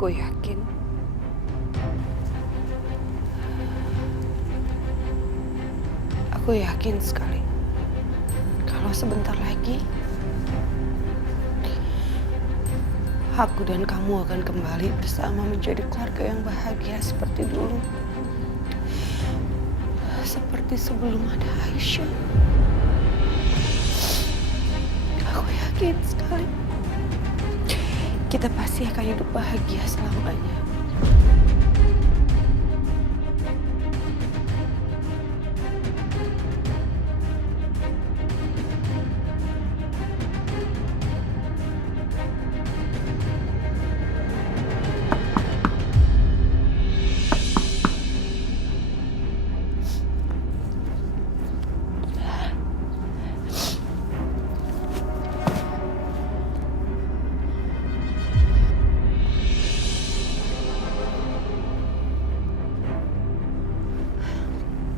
Aku yakin sekali kalau sebentar lagi aku dan kamu akan kembali bersama menjadi keluarga yang bahagia seperti dulu. Seperti sebelum ada Aisyah. Aku yakin sekali kita pasti akan hidup bahagia selamanya.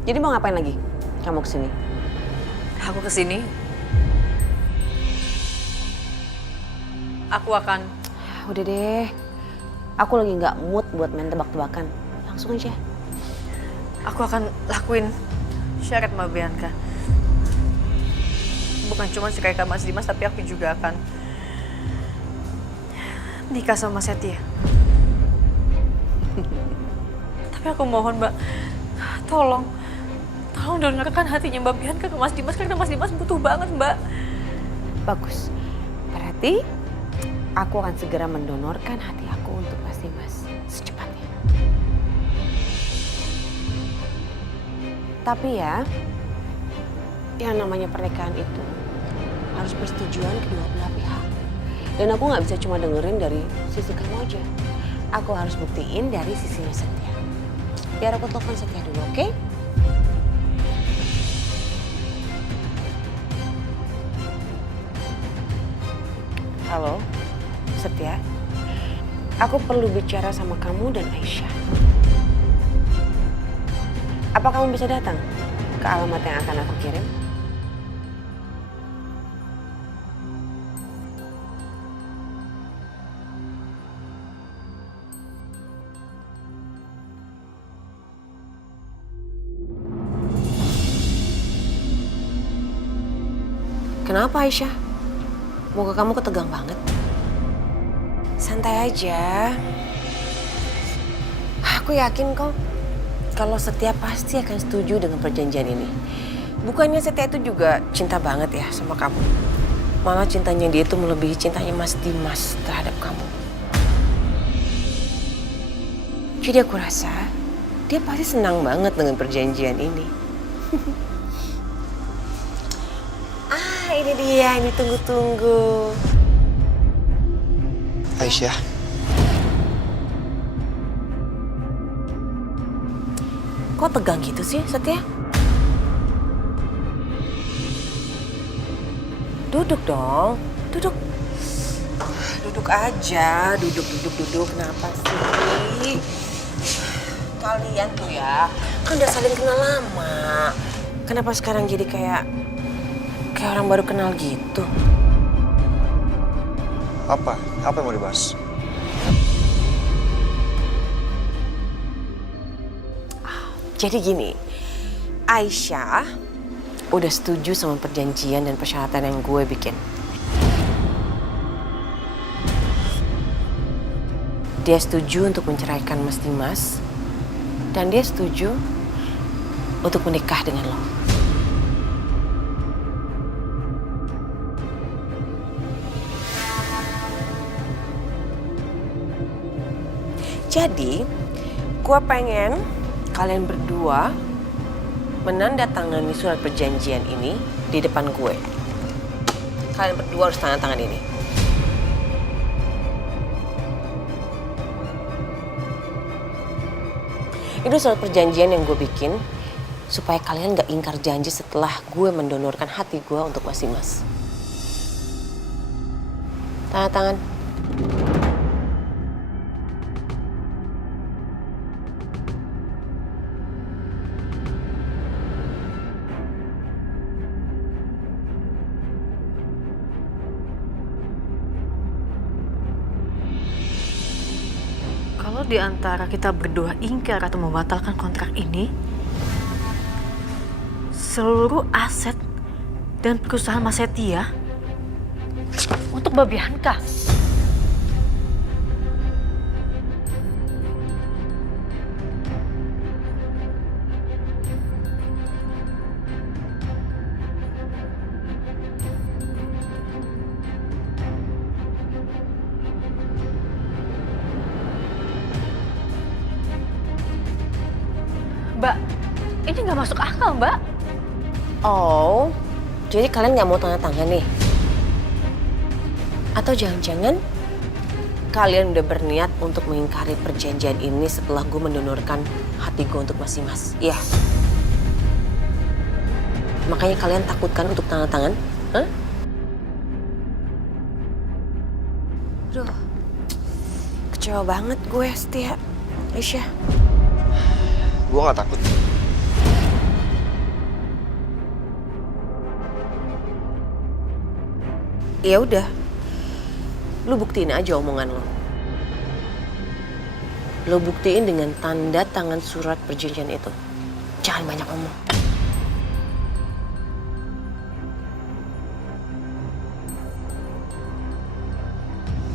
Jadi mau ngapain lagi kamu kesini? Aku kesini. Aku akan... Udah deh, aku lagi nggak mood buat main tebak-tebakan. Langsung aja. Aku akan lakuin syarat sama Bianca. Bukan cuma sekali ke Mas Dimas, tapi aku juga akan nikah sama Mas Setia. Tapi aku mohon, Mbak, tolong donorkan hatinya Mbak Bianca ke Mas Dimas, karena Mas Dimas butuh banget, Mbak. Bagus. Berarti aku akan segera mendonorkan hati aku untuk Mas Dimas secepatnya. Tapi ya, yang namanya pernikahan itu harus persetujuan kedua belah pihak. Dan aku nggak bisa cuma dengerin dari sisi kamu aja. Aku harus buktiin dari sisinya Setia. Biar aku telepon Setia dulu, oke? Halo, Setia. Aku perlu bicara sama kamu dan Aisyah. Apa kamu bisa datang ke alamat yang akan aku kirim? Kenapa Aisyah? Muka kamu ketegang banget. Santai aja. Aku yakin kok kalau Setia pasti akan setuju dengan perjanjian ini. Bukannya Setia itu juga cinta banget ya sama kamu. Malah cintanya dia itu melebihi cintanya Mas Dimas terhadap kamu. Jadi aku rasa dia pasti senang banget dengan perjanjian ini. Ini dia, ini tunggu-tunggu. Aisyah. Kok tegang gitu sih, Setia? Duduk dong, duduk. Duduk aja, duduk. Kenapa sih? Kalian tuh ya, kan udah saling kenal lama. Kenapa sekarang jadi kayak orang baru kenal gitu? Apa? Apa yang mau dibahas? Jadi gini, Aisyah udah setuju sama perjanjian dan persyaratan yang gue bikin. Dia setuju untuk menceraikan Mas Dimas, dan dia setuju untuk menikah dengan lo. Jadi, gue pengen kalian berdua menandatangani surat perjanjian ini di depan gue. Kalian berdua harus tanda tangan ini. Itu surat perjanjian yang gue bikin supaya kalian gak ingkar janji setelah gue mendonorkan hati gue untuk Mas Dimas. Tanda tangan. di antara kita berdua ingkar atau membatalkan kontrak ini, seluruh aset dan perusahaan Mas Setia untuk Mbak Bianca. Mbak, ini nggak masuk akal, Mbak. Oh, jadi kalian nggak mau tanda tangan nih? Atau jangan-jangan kalian udah berniat untuk mengingkari perjanjian ini setelah gue mendonorkan hati gue untuk Mas Dimas? Iya. Makanya kalian takutkan untuk tanda tangan? Hah? Aduh, kecewa banget gue, Setia. Aisyah. Gue gak takut. Ya udah, lu buktiin aja omongan lo. Lo buktiin dengan tanda tangan surat perjanjian itu. Jangan banyak ngomong.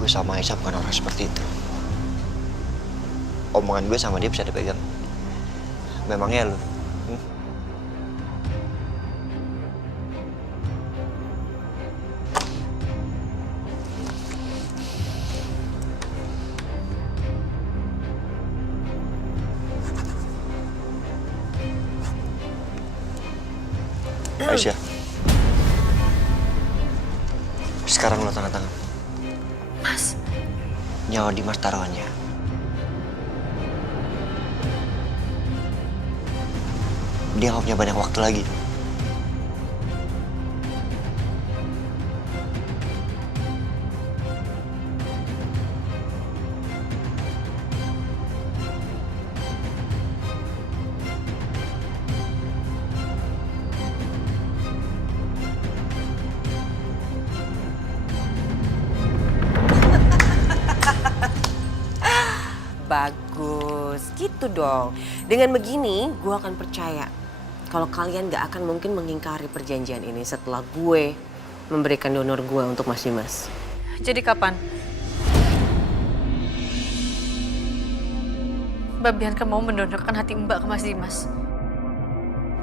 Gue sama Aisyah bukan orang seperti itu. Omongan gue sama dia bisa dipegang. Memangnya lu? Aisyah. Sekarang lo tanda tangan. Mas, Nyawa Dimas taruhannya. Dia gak punya banyak waktu lagi. Bagus, gitu dong. Dengan begini, gue akan percaya kalau kalian gak akan mungkin mengingkari perjanjian ini setelah gue memberikan donor gue untuk Mas Dimas. jadi kapan Mbak Bianca mau mendonorkan hati Mbak ke Mas Dimas?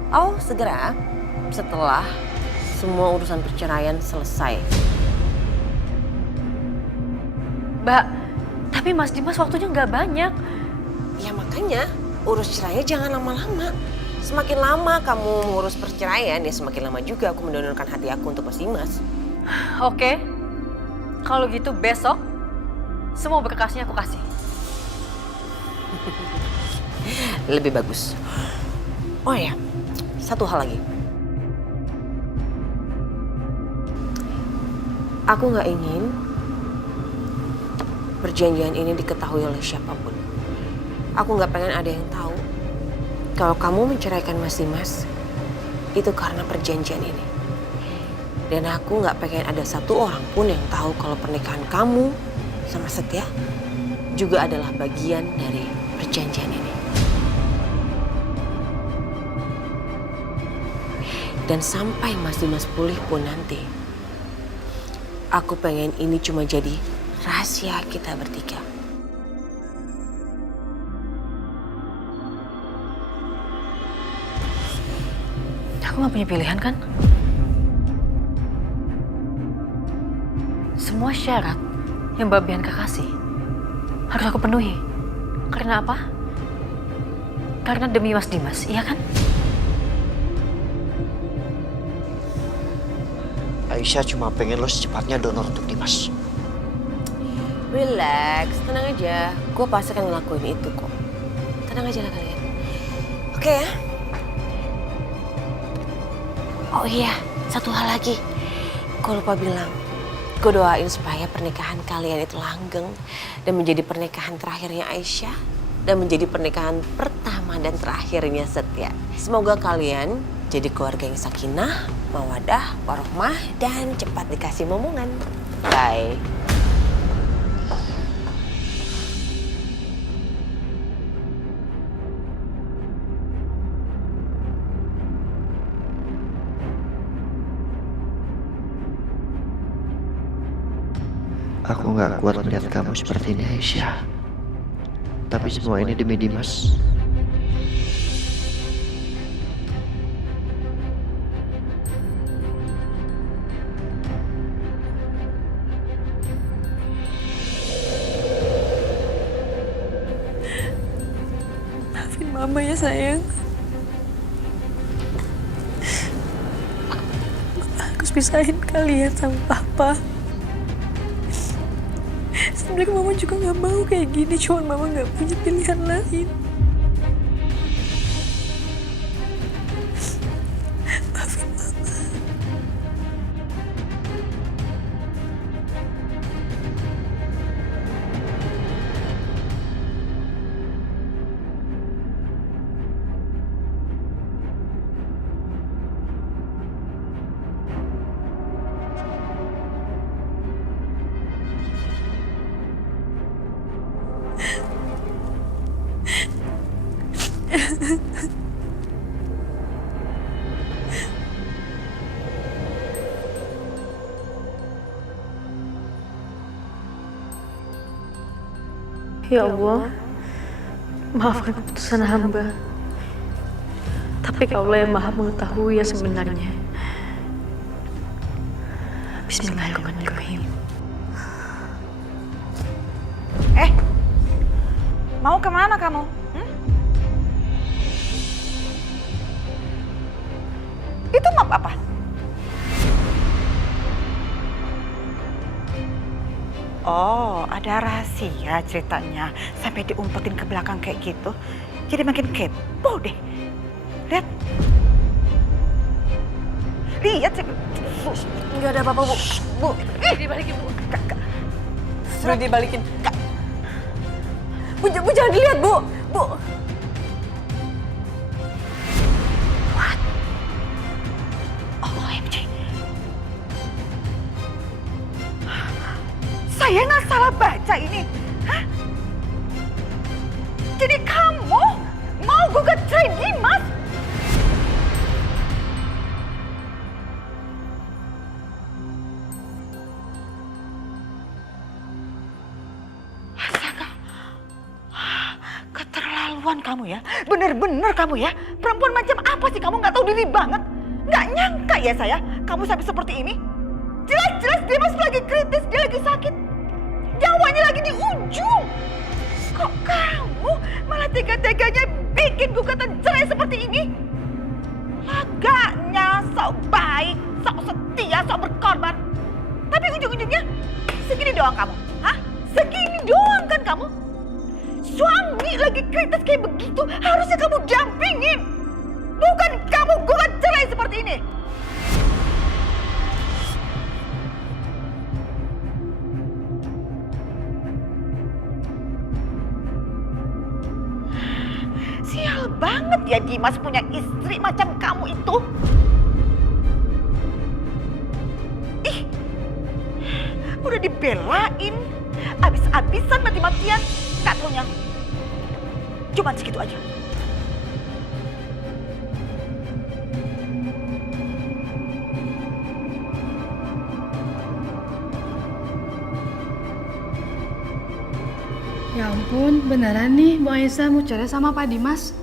Oh, segera setelah semua urusan perceraian selesai. Mbak, tapi Mas Dimas waktunya nggak banyak. Ya makanya urus cerainya jangan lama-lama. Semakin lama kamu ngurus perceraian, ya semakin lama juga aku mendonorkan hati aku untuk Mas Dimas. Oke, kalau gitu besok semua berkasnya aku kasih. Lebih bagus. Oh ya, satu hal lagi. Aku nggak ingin perjanjian ini diketahui oleh siapapun. Aku nggak pengen ada yang tahu kalau kamu menceraikan Mas Dimas itu karena perjanjian ini. Dan aku nggak pengen ada satu orang pun yang tahu kalau pernikahan kamu sama Setia juga adalah bagian dari perjanjian ini. Dan sampai Mas Dimas pulih pun nanti, aku pengen ini cuma jadi rahasia kita bertiga. Aku nggak punya pilihan kan? Semua syarat yang Mbak Bianca kasih harus aku penuhi. Karena apa? Karena demi Mas Dimas, iya kan? Aisyah cuma pengen lo secepatnya donor untuk Dimas. Relax, tenang aja. Gue pasti akan ngelakuin itu kok. Tenang aja lah kalian. Oke ya? Oh iya, satu hal lagi. Gue lupa bilang. Gue doain supaya pernikahan kalian itu langgeng dan menjadi pernikahan terakhirnya Aisyah dan menjadi pernikahan pertama dan terakhirnya Setia. Semoga kalian jadi keluarga yang sakinah, mawadah, warohmah, dan cepat dikasih momongan. Bye. Aku nggak kuat melihat kamu seperti ini, Aisyah. Tapi semua ini demi Dimas. Maafin mama ya sayang. Aku pisahin kalian sama papa. Sebenarnya mama juga nggak mau kayak gini, cuman mama nggak punya pilihan lain. Maafin mama. Ya Allah, maafkan keputusan hamba. Tapi Kaulah yang Maha mengetahui yang sebenarnya. Bismillahirrahmanirrahim. Mau kemana kamu? Itu map apa? Oh, ada rahasia ceritanya. Sampai diumpetin ke belakang kayak gitu. Jadi makin kepo deh. Lihat. Lihat. Enggak ada apa-apa, Bu. Bu, dibalikin, Bu. Sudah dibalikin. Bu, jangan dilihat, Bu. Bu. What? OMG. Saya nggak salah baca ini. Hah? Jadi kamu mau gugat cerai Dimas? Astaga. Keterlaluan kamu ya. Bener-bener kamu ya. Perempuan macam apa sih kamu, nggak tahu diri banget. Nggak nyangka ya saya kamu sampai seperti ini. Jelas-jelas Dimas lagi kritis, dia lagi sakit. Nyawanya lagi di ujung. Kok kamu malah tega-teganya bikin gugatan cerai seperti ini? Lagaknya sok baik, sok setia, sok berkorban. Tapi ujung-ujungnya segini doang kamu. Hah? Segini doang kan kamu? Suami lagi kritis kayak begitu harusnya kamu dampingin. Bukan kamu gugat cerai seperti ini. Sial banget ya Dimas punya istri macam kamu itu. Ih, udah dibelain, abis-abisan mati-matian, gak taunya. Cuma segitu aja. Ya ampun, beneran nih Bu Aisyah mau cerai sama Pak Dimas?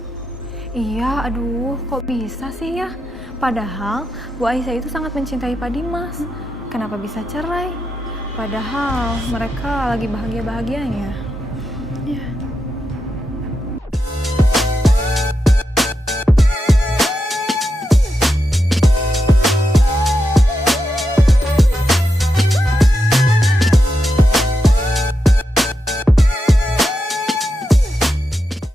Iya, aduh kok bisa sih ya? Padahal Bu Aisyah itu sangat mencintai Pak Dimas. Kenapa bisa cerai? Padahal mereka lagi bahagia-bahagianya. Ya.